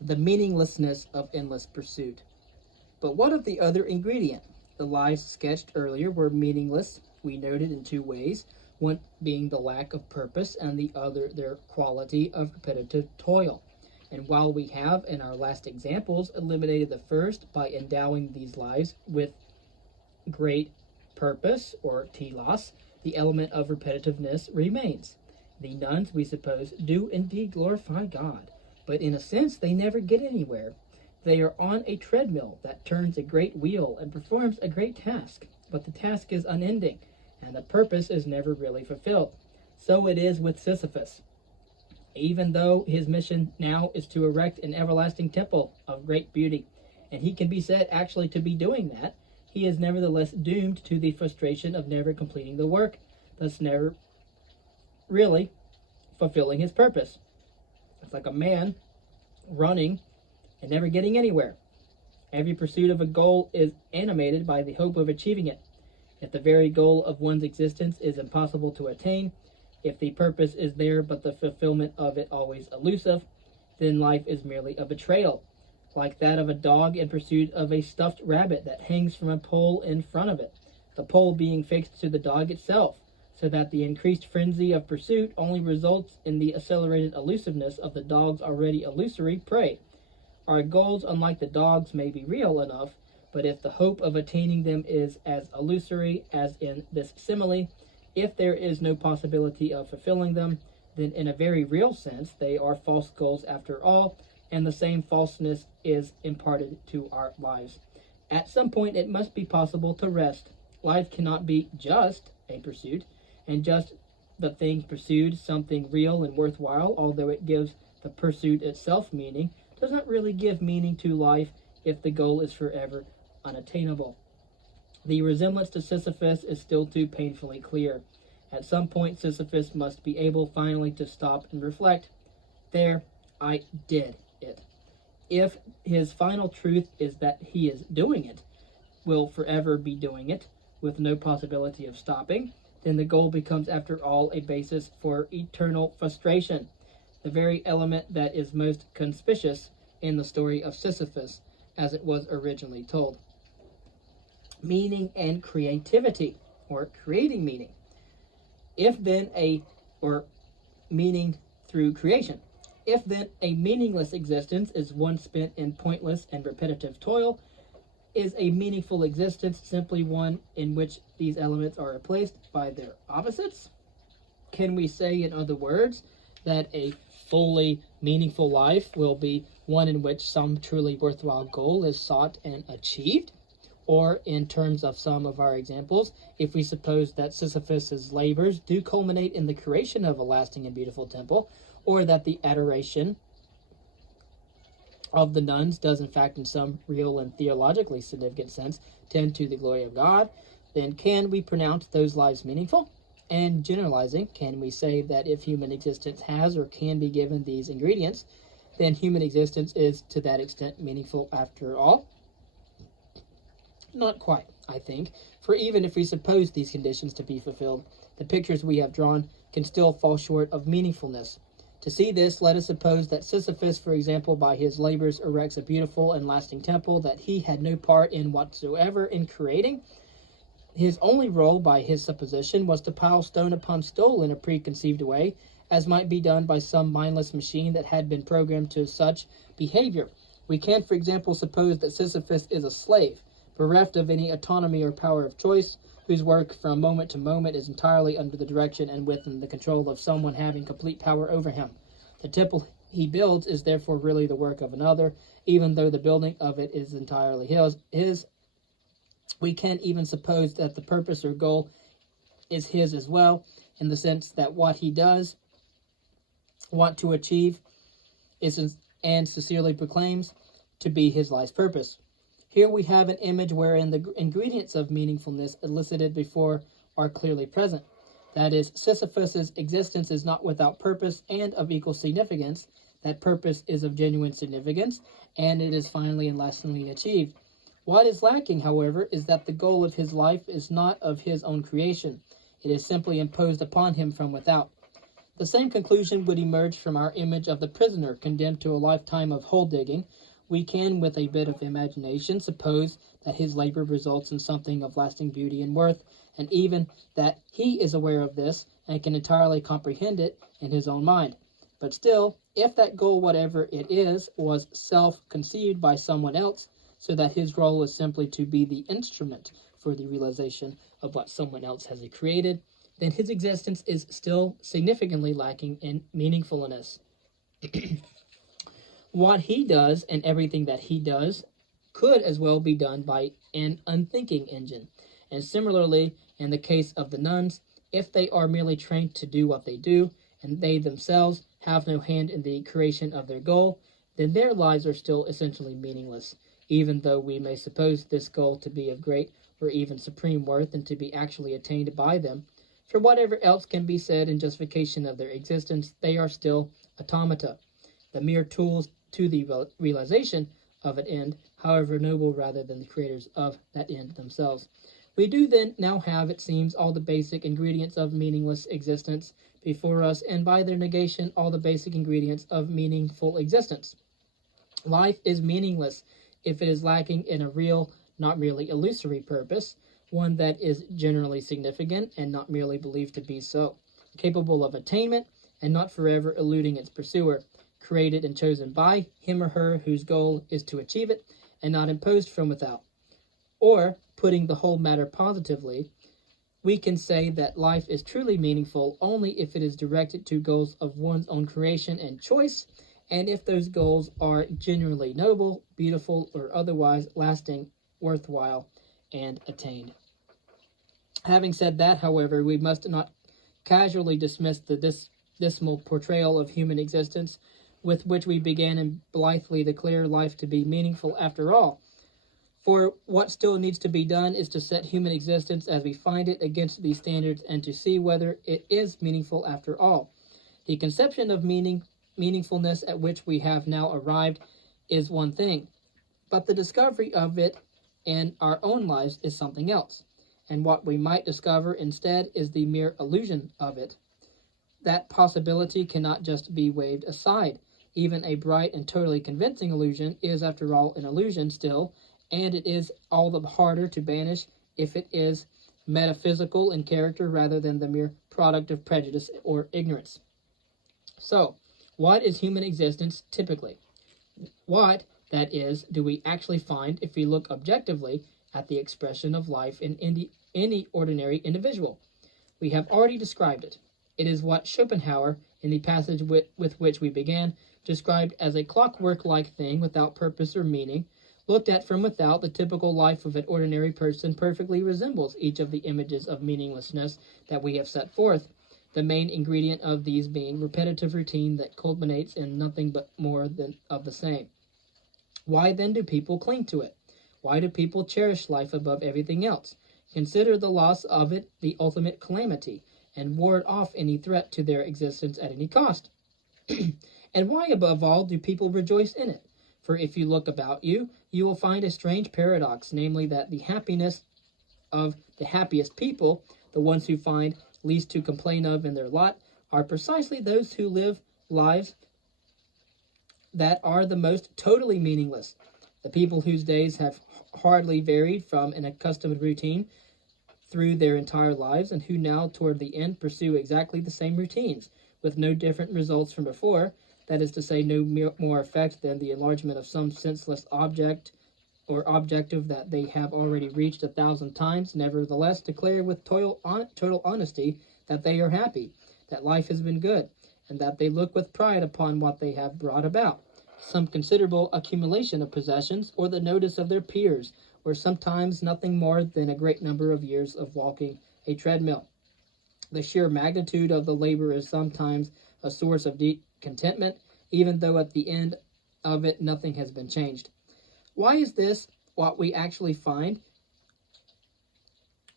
the meaninglessness of endless pursuit. But what of the other ingredient? The lives sketched earlier were meaningless, we noted, in two ways, one being the lack of purpose and the other their quality of repetitive toil. And while we have, in our last examples, eliminated the first by endowing these lives with great purpose, or telos, the element of repetitiveness remains. The nuns, we suppose, do indeed glorify God, but in a sense they never get anywhere. They are on a treadmill that turns a great wheel and performs a great task, but the task is unending, and the purpose is never really fulfilled. So it is with Sisyphus. Even though his mission now is to erect an everlasting temple of great beauty, and he can be said actually to be doing that, he is nevertheless doomed to the frustration of never completing the work, thus never really fulfilling his purpose. It's like a man running and never getting anywhere. Every pursuit of a goal is animated by the hope of achieving it. If the very goal of one's existence is impossible to attain, if the purpose is there but the fulfillment of it always elusive, then life is merely a betrayal, like that of a dog in pursuit of a stuffed rabbit that hangs from a pole in front of it, the pole being fixed to the dog itself, so that the increased frenzy of pursuit only results in the accelerated elusiveness of the dog's already illusory prey. Our goals, unlike the dog's, may be real enough, but if the hope of attaining them is as illusory as in this simile, if there is no possibility of fulfilling them, then in a very real sense they are false goals after all, and the same falseness is imparted to our lives. At some point it must be possible to rest. Life cannot be just a pursuit, and just the thing pursued, something real and worthwhile, although it gives the pursuit itself meaning, does not really give meaning to life if the goal is forever unattainable. The resemblance to Sisyphus is still too painfully clear. At some point, Sisyphus must be able finally to stop and reflect. There, I did it. If his final truth is that he is doing it, will forever be doing it, with no possibility of stopping, then the goal becomes, after all, a basis for eternal frustration, the very element that is most conspicuous in the story of Sisyphus, as it was originally told. Meaning and creativity, or creating meaning. If then or meaning through creation. If then a meaningless existence is one spent in pointless and repetitive toil, is a meaningful existence simply one in which these elements are replaced by their opposites? Can we say, in other words, that a fully meaningful life will be one in which some truly worthwhile goal is sought and achieved? Or, in terms of some of our examples, if we suppose that Sisyphus's labors do culminate in the creation of a lasting and beautiful temple, or that the adoration of the nuns does in fact in some real and theologically significant sense tend to the glory of God, then can we pronounce those lives meaningful? And generalizing, can we say that if human existence has or can be given these ingredients, then human existence is to that extent meaningful after all? Not quite, I think, for even if we suppose these conditions to be fulfilled, the pictures we have drawn can still fall short of meaningfulness. To see this, let us suppose that Sisyphus, for example, by his labors erects a beautiful and lasting temple that he had no part in whatsoever in creating. His only role, by his supposition, was to pile stone upon stone in a preconceived way, as might be done by some mindless machine that had been programmed to such behavior. We can, for example, suppose that Sisyphus is a slave, bereft of any autonomy or power of choice, whose work from moment to moment is entirely under the direction and within the control of someone having complete power over him. The temple he builds is therefore really the work of another, even though the building of it is entirely his. We can even suppose that the purpose or goal is his as well, in the sense that what he does want to achieve is and sincerely proclaims to be his life's purpose. Here we have an image wherein the ingredients of meaningfulness elicited before are clearly present. That is, Sisyphus's existence is not without purpose and of equal significance. That purpose is of genuine significance, and it is finally and lastingly achieved. What is lacking, however, is that the goal of his life is not of his own creation. It is simply imposed upon him from without. The same conclusion would emerge from our image of the prisoner condemned to a lifetime of hole digging. We can, with a bit of imagination, suppose that his labor results in something of lasting beauty and worth, and even that he is aware of this and can entirely comprehend it in his own mind. But still, if that goal, whatever it is, was self-conceived by someone else, so that his role is simply to be the instrument for the realization of what someone else has created, then his existence is still significantly lacking in meaningfulness. What he does and everything that he does could as well be done by an unthinking engine. And similarly, in the case of the nuns, if they are merely trained to do what they do, and they themselves have no hand in the creation of their goal, then their lives are still essentially meaningless, even though we may suppose this goal to be of great or even supreme worth and to be actually attained by them. For whatever else can be said in justification of their existence, they are still automata, the mere tools to the realization of an end, however noble, rather than the creators of that end themselves. We do then now have, it seems, all the basic ingredients of meaningless existence before us, and by their negation, all the basic ingredients of meaningful existence. Life is meaningless if it is lacking in a real, not merely illusory purpose, one that is generally significant and not merely believed to be so, capable of attainment and not forever eluding its pursuer, created and chosen by him or her whose goal is to achieve it and not imposed from without. Or, putting the whole matter positively, we can say that life is truly meaningful only if it is directed to goals of one's own creation and choice, and if those goals are genuinely noble, beautiful, or otherwise lasting, worthwhile, and attained. Having said that, however, we must not casually dismiss the dismal portrayal of human existence with which we began and blithely declare life to be meaningful after all. For what still needs to be done is to set human existence as we find it against these standards and to see whether it is meaningful after all. The conception of meaningfulness at which we have now arrived is one thing, but the discovery of it in our own lives is something else. And what we might discover instead is the mere illusion of it. That possibility cannot just be waved aside. Even a bright and totally convincing illusion is, after all, an illusion still, and it is all the harder to banish if it is metaphysical in character rather than the mere product of prejudice or ignorance. So, what is human existence typically? What, that is, do we actually find if we look objectively at the expression of life in any ordinary individual? We have already described it. It is what Schopenhauer, in the passage with which we began, described as a clockwork-like thing without purpose or meaning. Looked at from without, the typical life of an ordinary person perfectly resembles each of the images of meaninglessness that we have set forth, the main ingredient of these being repetitive routine that culminates in nothing but more than of the same. Why then do people cling to it? Why do people cherish life above everything else, consider the loss of it the ultimate calamity, and ward off any threat to their existence at any cost? And why, above all, do people rejoice in it? For if you look about you, you will find a strange paradox, namely that the happiness of the happiest people, the ones who find least to complain of in their lot, are precisely those who live lives that are the most totally meaningless. The people whose days have hardly varied from an accustomed routine through their entire lives, and who now, toward the end, pursue exactly the same routines, with no different results from before, that is to say, no more effect than the enlargement of some senseless object or objective that they have already reached 1,000 times, nevertheless declare with total honesty that they are happy, that life has been good, and that they look with pride upon what they have brought about, some considerable accumulation of possessions, or the notice of their peers, or sometimes nothing more than a great number of years of walking a treadmill. The sheer magnitude of the labor is sometimes a source of deep contentment, even though at the end of it nothing has been changed. Why is this what we actually find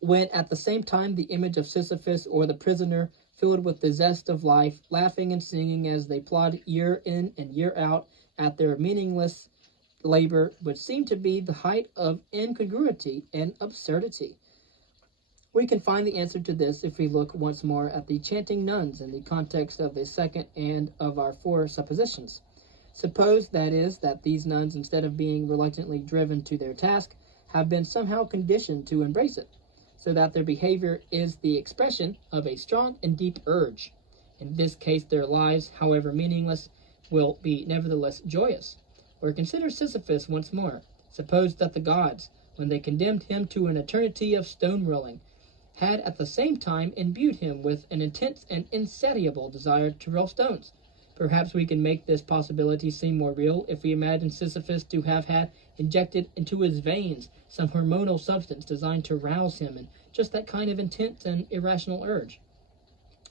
when at the same time the image of Sisyphus or the prisoner, filled with the zest of life, laughing and singing as they plod year in and year out at their meaningless labor, would seem to be the height of incongruity and absurdity? We can find the answer to this if we look once more at the chanting nuns in the context of the second and of our four suppositions. Suppose, that is, that these nuns, instead of being reluctantly driven to their task, have been somehow conditioned to embrace it, so that their behavior is the expression of a strong and deep urge. In this case, their lives, however meaningless, will be nevertheless joyous. Or consider Sisyphus once more. Suppose that the gods, when they condemned him to an eternity of stone rolling, had at the same time imbued him with an intense and insatiable desire to roll stones. Perhaps we can make this possibility seem more real if we imagine Sisyphus to have had injected into his veins some hormonal substance designed to rouse him in just that kind of intense and irrational urge.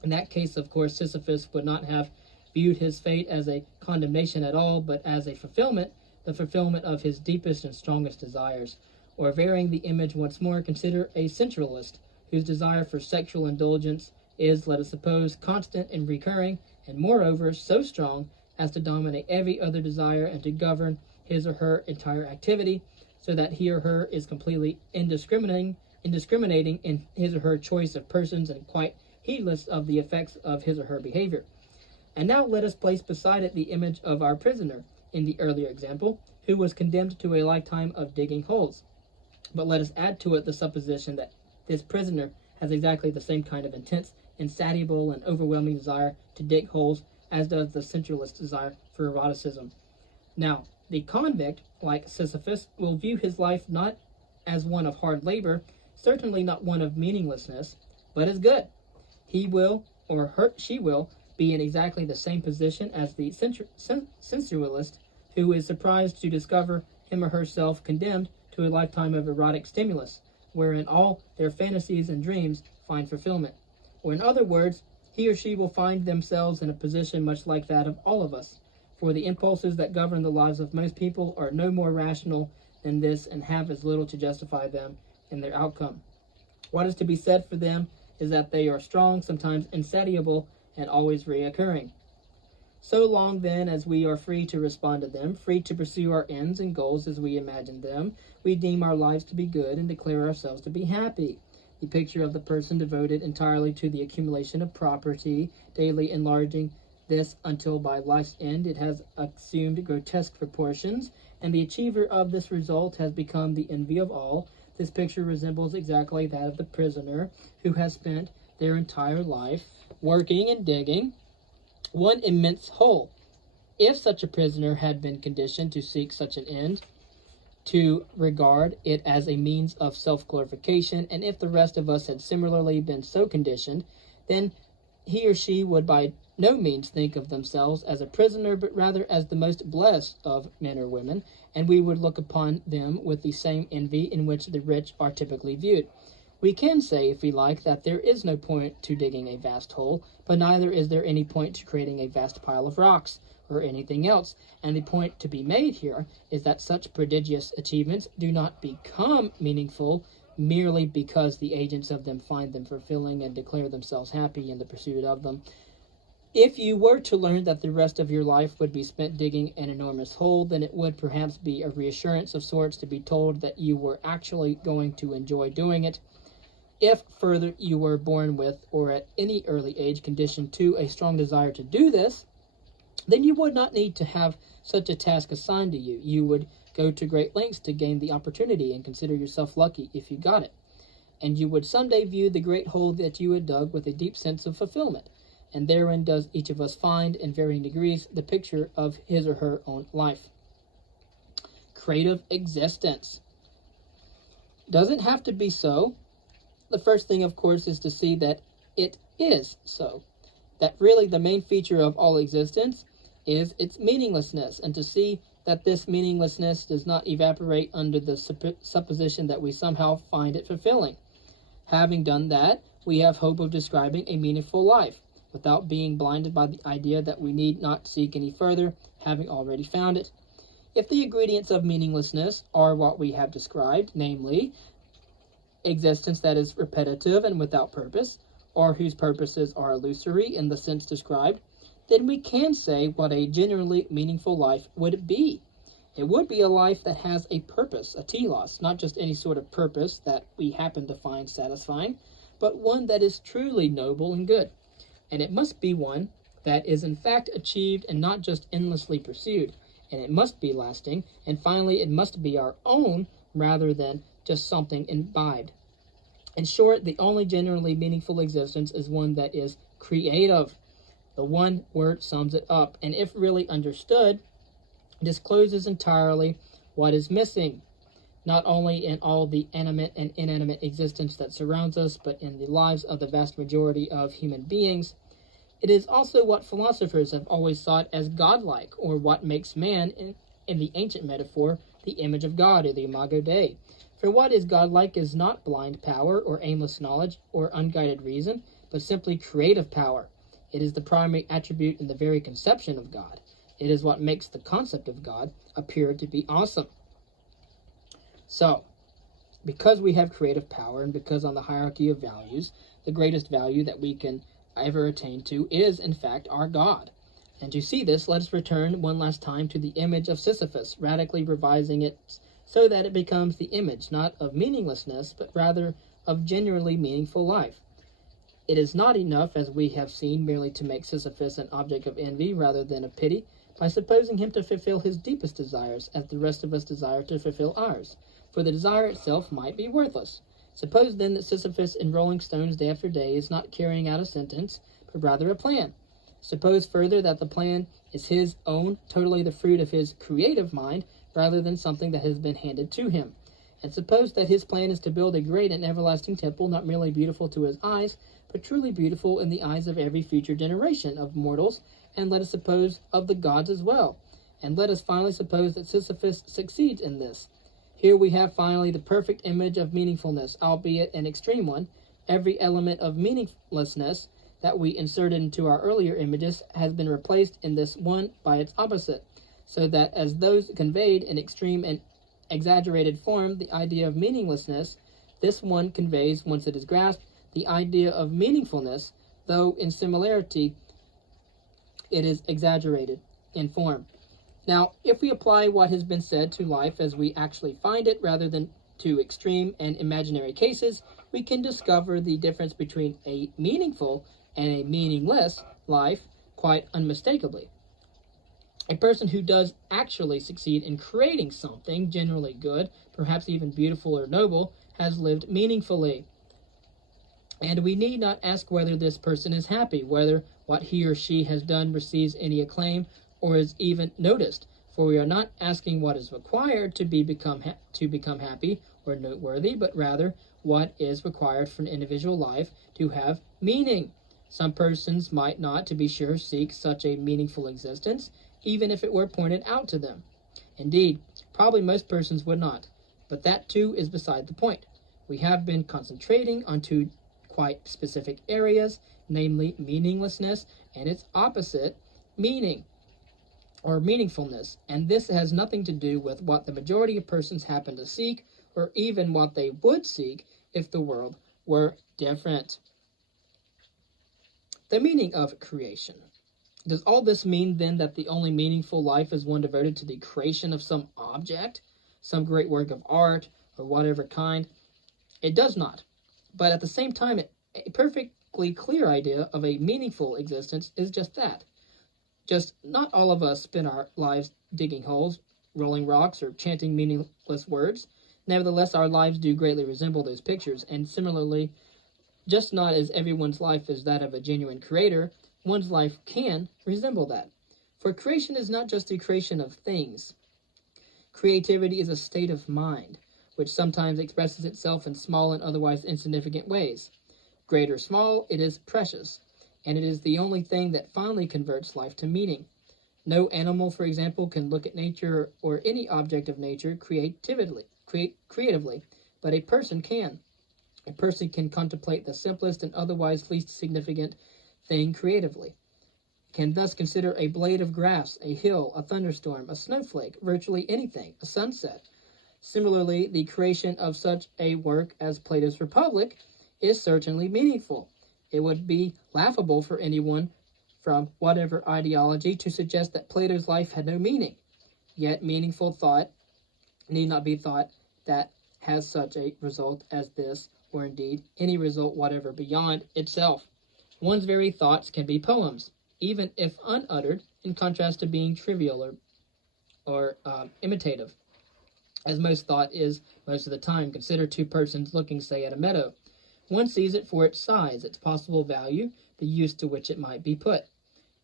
In that case, of course, Sisyphus would not have viewed his fate as a condemnation at all, but as a fulfillment, the fulfillment of his deepest and strongest desires. Or, varying the image once more, consider a sensualist whose desire for sexual indulgence is, let us suppose, constant and recurring, and moreover so strong as to dominate every other desire and to govern his or her entire activity, so that he or her is completely indiscriminating in his or her choice of persons and quite heedless of the effects of his or her behavior. And now let us place beside it the image of our prisoner in the earlier example, who was condemned to a lifetime of digging holes. But let us add to it the supposition that this prisoner has exactly the same kind of intense, insatiable, and overwhelming desire to dig holes as does the sensualist desire for eroticism. Now, the convict, like Sisyphus, will view his life not as one of hard labor, certainly not one of meaninglessness, but as good. He will, or she will, be in exactly the same position as the sensualist who is surprised to discover him or herself condemned to a lifetime of erotic stimulus, wherein all their fantasies and dreams find fulfillment. Or in other words, he or she will find themselves in a position much like that of all of us, for the impulses that govern the lives of most people are no more rational than this and have as little to justify them in their outcome. What is to be said for them is that they are strong, sometimes insatiable, and always reoccurring. So long, then, as we are free to respond to them, free to pursue our ends and goals as we imagine them, we deem our lives to be good and declare ourselves to be happy. The picture of the person devoted entirely to the accumulation of property, daily enlarging this until by life's end it has assumed grotesque proportions, and the achiever of this result has become the envy of all. This picture resembles exactly that of the prisoner who has spent their entire life working and digging one immense hole. If such a prisoner had been conditioned to seek such an end, to regard it as a means of self-glorification, and if the rest of us had similarly been so conditioned, then he or she would by no means think of themselves as a prisoner, but rather as the most blessed of men or women, and we would look upon them with the same envy in which the rich are typically viewed. We can say, if we like, that there is no point to digging a vast hole, but neither is there any point to creating a vast pile of rocks, or anything else, and the point to be made here is that such prodigious achievements do not become meaningful merely because the agents of them find them fulfilling and declare themselves happy in the pursuit of them. If you were to learn that the rest of your life would be spent digging an enormous hole, then it would perhaps be a reassurance of sorts to be told that you were actually going to enjoy doing it. If, further, you were born with, or at any early age conditioned to, a strong desire to do this, then you would not need to have such a task assigned to you. You would go to great lengths to gain the opportunity and consider yourself lucky if you got it. And you would someday view the great hole that you had dug with a deep sense of fulfillment. And therein does each of us find, in varying degrees, the picture of his or her own life. Creative existence. Does it have to be so? The first thing, of course, is to see that it is so. That really the main feature of all existence is its meaninglessness, and to see that this meaninglessness does not evaporate under the supposition that we somehow find it fulfilling. Having done that, we have hope of describing a meaningful life, without being blinded by the idea that we need not seek any further, having already found it. If the ingredients of meaninglessness are what we have described, namely, existence that is repetitive and without purpose, or whose purposes are illusory in the sense described, then we can say what a genuinely meaningful life would be. It would be a life that has a purpose, a telos, not just any sort of purpose that we happen to find satisfying, but one that is truly noble and good. And it must be one that is in fact achieved and not just endlessly pursued. And it must be lasting, and finally it must be our own rather than just something imbibed. In short, the only genuinely meaningful existence is one that is creative. The one word sums it up, and if really understood, discloses entirely what is missing, not only in all the animate and inanimate existence that surrounds us, but in the lives of the vast majority of human beings. It is also what philosophers have always sought as godlike, or what makes man, in the ancient metaphor, the image of God, or the imago Dei. For what is godlike is not blind power, or aimless knowledge, or unguided reason, but simply creative power. It is the primary attribute in the very conception of God. It is what makes the concept of God appear to be awesome. So, because we have creative power, and because on the hierarchy of values, the greatest value that we can ever attain to is, in fact, our God. And to see this, let us return one last time to the image of Sisyphus, radically revising it so that it becomes the image not of meaninglessness, but rather of genuinely meaningful life. It is not enough, as we have seen, merely to make Sisyphus an object of envy rather than of pity, by supposing him to fulfill his deepest desires, as the rest of us desire to fulfill ours, for the desire itself might be worthless. Suppose then that Sisyphus, in rolling stones day after day, is not carrying out a sentence, but rather a plan. Suppose further that the plan is his own, totally the fruit of his creative mind, rather than something that has been handed to him. And suppose that his plan is to build a great and everlasting temple, not merely beautiful to his eyes, but truly beautiful in the eyes of every future generation of mortals, and let us suppose of the gods as well. And let us finally suppose that Sisyphus succeeds in this. Here we have finally the perfect image of meaningfulness, albeit an extreme one. Every element of meaninglessness that we inserted into our earlier images has been replaced in this one by its opposite, so that as those conveyed in extreme and exaggerated form the idea of meaninglessness, this one conveys, once it is grasped, the idea of meaningfulness, though in similarity it is exaggerated in form. Now, if we apply what has been said to life as we actually find it, rather than to extreme and imaginary cases, we can discover the difference between a meaningful and a meaningless life quite unmistakably. A person who does actually succeed in creating something generally good, perhaps even beautiful or noble, has lived meaningfully. And we need not ask whether this person is happy, whether what he or she has done receives any acclaim or is even noticed, for we are not asking what is required to become happy or noteworthy, but rather what is required for an individual life to have meaning. Some persons might not, to be sure, seek such a meaningful existence, even if it were pointed out to them. Indeed, probably most persons would not, but that too is beside the point. We have been concentrating on two quite specific areas, namely meaninglessness and its opposite, meaning, or meaningfulness, and this has nothing to do with what the majority of persons happen to seek, or even what they would seek if the world were different. The meaning of creation. Does all this mean then that the only meaningful life is one devoted to the creation of some object, some great work of art, or whatever kind? It does not. But at the same time, a perfectly clear idea of a meaningful existence is just that. Just not all of us spend our lives digging holes, rolling rocks, or chanting meaningless words. Nevertheless, our lives do greatly resemble those pictures, and similarly, just not as everyone's life is that of a genuine creator, one's life can resemble that. For creation is not just the creation of things. Creativity is a state of mind, which sometimes expresses itself in small and otherwise insignificant ways. Great or small, it is precious, and it is the only thing that finally converts life to meaning. No animal, for example, can look at nature or any object of nature creatively, but a person can. A person can contemplate the simplest and otherwise least significant thing creatively, can thus consider a blade of grass, a hill, a thunderstorm, a snowflake, virtually anything, a sunset. Similarly, the creation of such a work as Plato's Republic is certainly meaningful. It would be laughable for anyone from whatever ideology to suggest that Plato's life had no meaning. Yet meaningful thought need not be thought that has such a result as this, or indeed any result whatever beyond itself. One's very thoughts can be poems, even if unuttered, in contrast to being trivial or imitative, as most thought is most of the time. Consider two persons looking, say, at a meadow. One sees it for its size, its possible value, the use to which it might be put.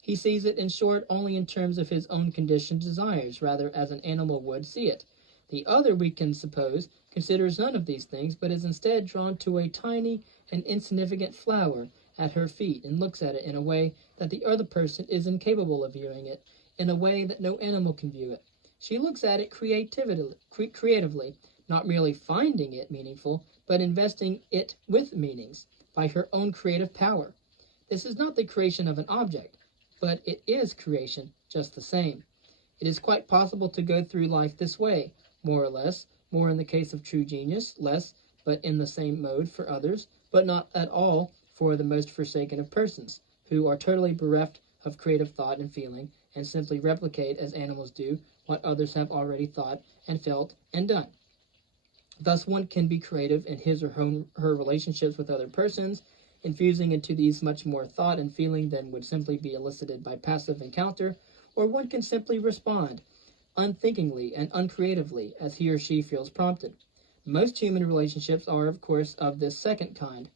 He sees it, in short, only in terms of his own conditioned desires, rather as an animal would see it. The other, we can suppose, considers none of these things, but is instead drawn to a tiny and insignificant flower at her feet, and looks at it in a way that the other person is incapable of viewing it, in a way that no animal can view it. She looks at it creatively, not merely finding it meaningful, but investing it with meanings by her own creative power. This is not the creation of an object, but it is creation just the same. It is quite possible to go through life this way, more or less, more in the case of true genius, less, but in the same mode for others, but not at all for the most forsaken of persons, who are totally bereft of creative thought and feeling, and simply replicate as animals do what others have already thought and felt and done. Thus one can be creative in his or her relationships with other persons, infusing into these much more thought and feeling than would simply be elicited by passive encounter, or one can simply respond unthinkingly and uncreatively as he or she feels prompted. Most human relationships are, of course, of this second kind,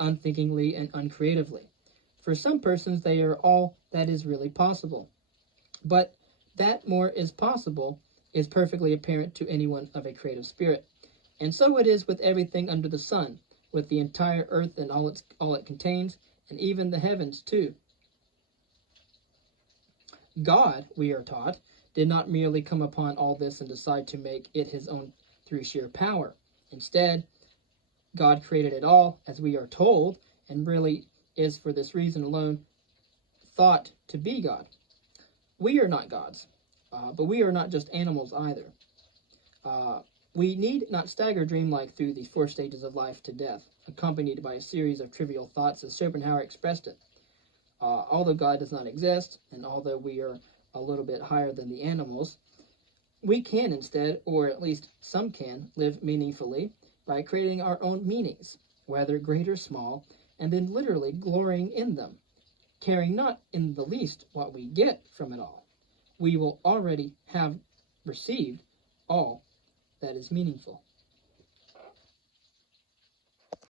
unthinkingly and uncreatively. For some persons, they are all that is really possible. But that more is possible is perfectly apparent to anyone of a creative spirit. And so it is with everything under the sun, with the entire earth and all it contains, and even the heavens too. God, we are taught, did not merely come upon all this and decide to make it his own through sheer power. Instead, God created it all, as we are told, and really is for this reason alone thought to be God. We are not gods, but we are not just animals either. We need not stagger dreamlike through the four stages of life to death, accompanied by a series of trivial thoughts, as Schopenhauer expressed it. Although God does not exist, and although we are a little bit higher than the animals, we can instead, or at least some can, live meaningfully by creating our own meanings, whether great or small, and then literally glorying in them, caring not in the least what we get from it all. We will already have received all that is meaningful.